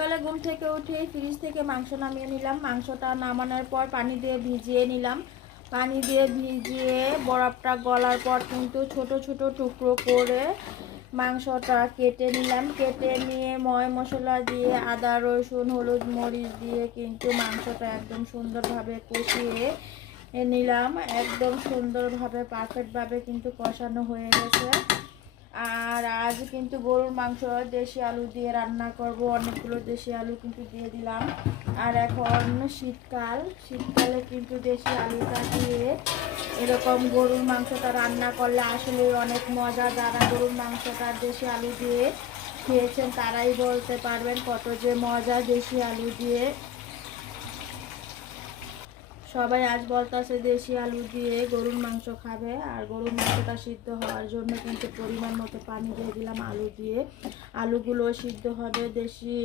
সকালে ঘুম থেকে উঠেই ফ্রিজ থেকে মাংস নামিয়ে নিলাম। মাংসটা নামানোর পর পানি দিয়ে ভিজিয়ে নিলাম। পানি দিয়ে ভিজিয়ে বরফটা গলার পর কিন্তু ছোট ছোট টুকরো করে মাংসটা কেটে নিলাম। কেটে নিয়ে মশলা দিয়ে আদা রসুন হলুদ মরিচ দিয়ে কিন্তু মাংসটা একদম সুন্দরভাবে কষিয়ে নিলাম। একদম সুন্দরভাবে পারফেক্টভাবে কিন্তু কষানো হয়ে গেছে। আর আজ কিন্তু গরুর মাংস দেশি আলু দিয়ে রান্না করব। অনেকগুলো দেশি আলু কিন্তু দিয়ে দিলাম। আর এখন শীতকালে কিন্তু দেশি আলুটা দিয়ে এরকম গরুর মাংসটা রান্না করলে আসলে অনেক মজা। যারা গরুর মাংসটা দেশি আলু দিয়ে খেয়েছেন তারাই বলতে পারবেন কত যে মজা দেশি আলু দিয়ে। সবাই আজ বলতেছে দেশি আলু দিয়ে গরুর মাংস খাবে। আর গরুর মাংসটা সিদ্ধ হওয়ার জন্য কিন্তু পরিমাণ মতো পানি দিয়ে দিলাম আলু দিয়ে। আলুগুলো সিদ্ধ হবে। দেশি